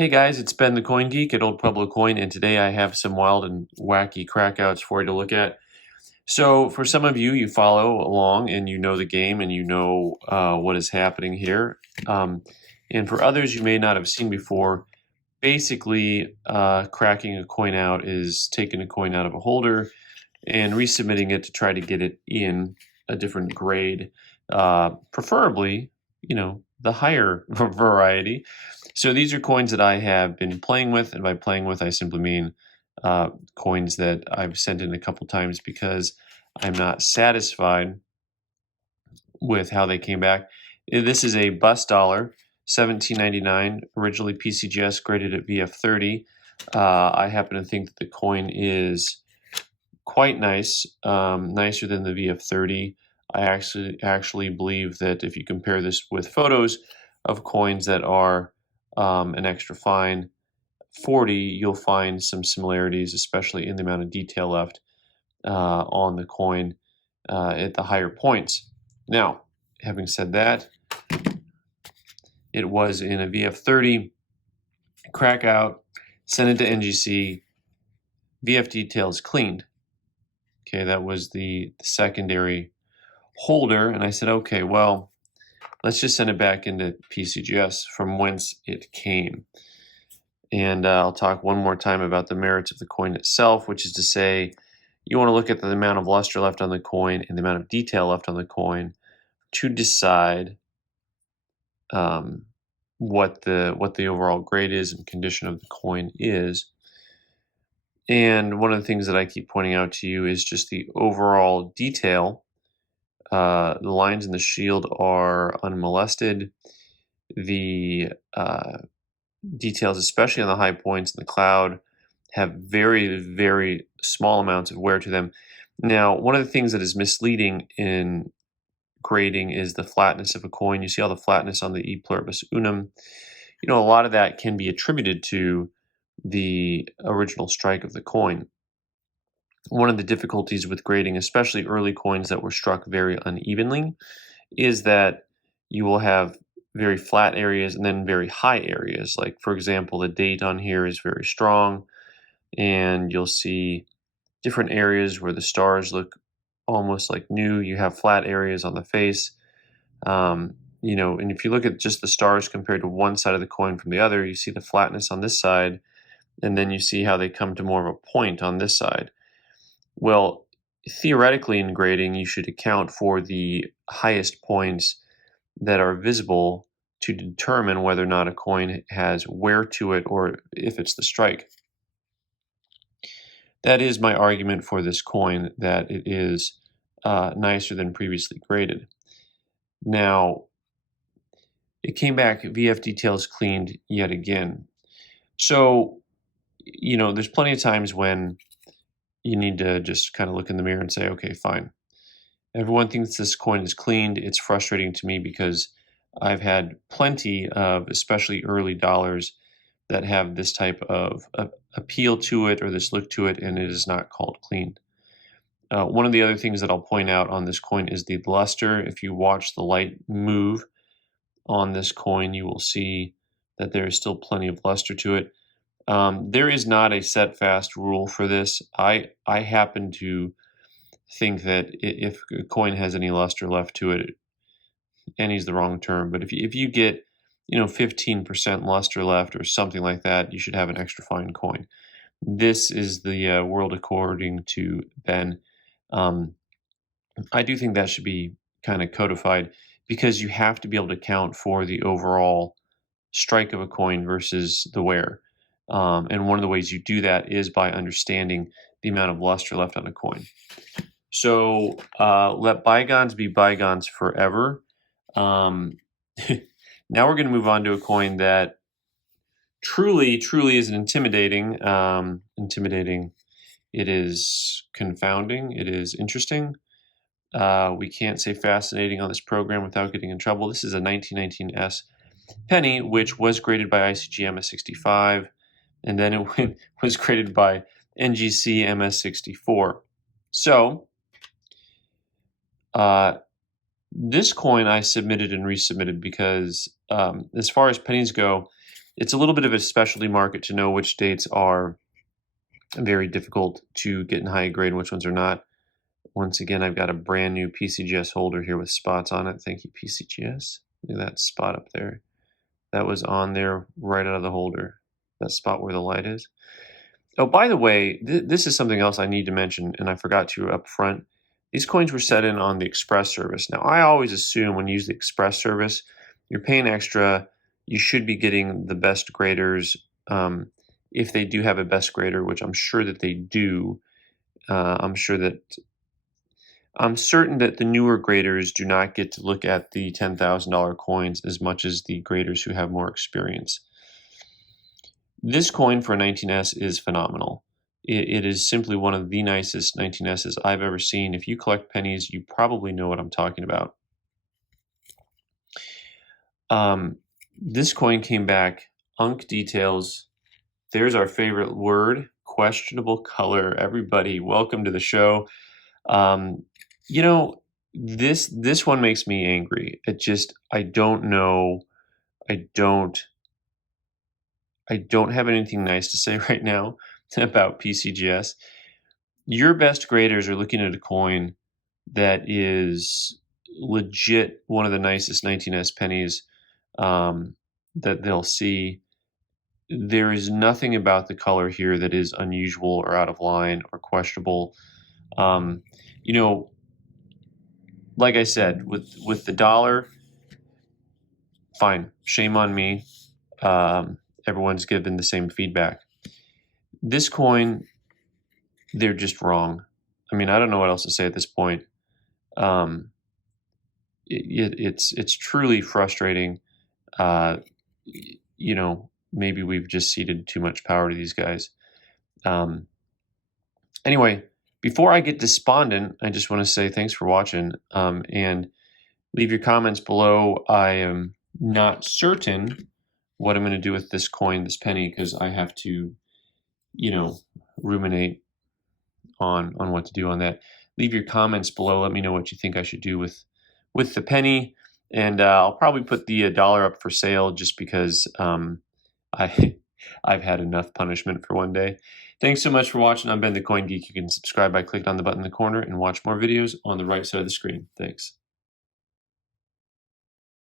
Hey guys, it's Ben the Coin Geek at Old Pueblo Coin, and today I have some wild and wacky crackouts for you to look at. So, for some of you, you follow along and you know the game and you know what is happening here. Um, and for others you may not have seen before, basically, cracking a coin out is taking a coin out of a holder and resubmitting it to try to get it in a different grade, preferably, the higher variety. So these are coins that I have been playing with, and by playing with, I simply mean coins that I've sent in a couple times because I'm not satisfied with how they came back. This is a bus dollar, 17.99, originally PCGS graded at VF30. I happen to think that the coin is quite nice, nicer than the VF30. I actually believe that if you compare this with photos of coins that are an extra fine 40, you'll find some similarities, especially in the amount of detail left on the coin at the higher points. Now, having said that, it was in a VF30, Crackout, sent it to NGC, VF details cleaned. Okay, that was the secondary holder, and I said, okay, well, let's just send it back into PCGS from whence it came. And I'll talk one more time about the merits of the coin itself, which is to say, you want to look at the amount of luster left on the coin and the amount of detail left on the coin to decide what the overall grade is and condition of the coin is. And one of the things that I keep pointing out to you is just the overall detail. The lines in the shield are unmolested. The details, especially on the high points in the cloud, have very, very small amounts of wear to them. Now, one of the things that is misleading in grading is the flatness of a coin. You see all the flatness on the E pluribus unum. A lot of that can be attributed to the original strike of the coin. One of the difficulties with grading, especially early coins that were struck very unevenly, is that you will have very flat areas and then very high areas. Like, for example, the date on here is very strong, and you'll see different areas where the stars look almost like new. You have flat areas on the face. And if you look at just the stars compared to one side of the coin from the other, you see the flatness on this side, and then you see how they come to more of a point on this side. Well, theoretically in grading, you should account for the highest points that are visible to determine whether or not a coin has wear to it or if it's the strike. That is my argument for this coin, that it is nicer than previously graded. Now, it came back VF details cleaned yet again. So, there's plenty of times when you need to just kind of look in the mirror and say, okay, fine. Everyone thinks this coin is cleaned. It's frustrating to me because I've had plenty of, especially early dollars, that have this type of appeal to it or this look to it, and it is not called clean. One of the other things that I'll point out on this coin is the luster. If you watch the light move on this coin, you will see that there is still plenty of luster to it. There is not a set fast rule for this. I happen to think that if a coin has any luster left to it, any's the wrong term, but if you get 15% luster left or something like that, you should have an extra fine coin. This is the world according to Ben. I do think that should be kind of codified because you have to be able to account for the overall strike of a coin versus the wear. And one of the ways you do that is by understanding the amount of luster left on a coin. So let bygones be bygones forever. Now we're going to move on to a coin that truly is intimidating. Intimidating. It is confounding. It is interesting. We can't say fascinating on this program without getting in trouble. This is a 1919S penny, which was graded by ICG MS65, and then it was graded by NGC MS64. So this coin I submitted and resubmitted because as far as pennies go, it's a little bit of a specialty market to know which dates are very difficult to get in high grade and which ones are not. Once again, I've got a brand new PCGS holder here with spots on it. Thank you, PCGS. Look at that spot up there. That was on there right out of the holder. That spot where the light is. Oh, by the way, this is something else I need to mention, and I forgot to up front. These coins were set in on the Express service. Now, I always assume when you use the Express service, you're paying extra. You should be getting the best graders. If they do have a best grader, which I'm sure that they do, I'm certain that the newer graders do not get to look at the $10,000 coins as much as the graders who have more experience. This coin for a 19S is phenomenal. It is simply one of the nicest 19Ss I've ever seen. If you collect pennies, you probably know what I'm talking about. This coin came back, unk details. There's our favorite word, questionable color. Everybody, welcome to the show. You know, this one makes me angry. I don't know. I don't have anything nice to say right now about PCGS. Your best graders are looking at a coin that is legit one of the nicest 19S pennies that they'll see. There is nothing about the color here that is unusual or out of line or questionable. You know, like I said, with the dollar, fine, shame on me. Everyone's given the same feedback. This coin, they're just wrong. I mean, I don't know what else to say at this point. It's truly frustrating. You know, maybe we've just ceded too much power to these guys. Anyway, before I get despondent, I just want to say thanks for watching, and leave your comments below. I am not certain what I'm going to do with this coin, this penny, because I have to, you know, ruminate on what to do on that. Leave your comments below. Let me know what you think I should do with the penny, and I'll probably put the dollar up for sale just because I've had enough punishment for one day. Thanks so much for watching. I've been the Coin Geek. You can subscribe by clicking on the button in the corner and watch more videos on the right side of the screen. Thanks.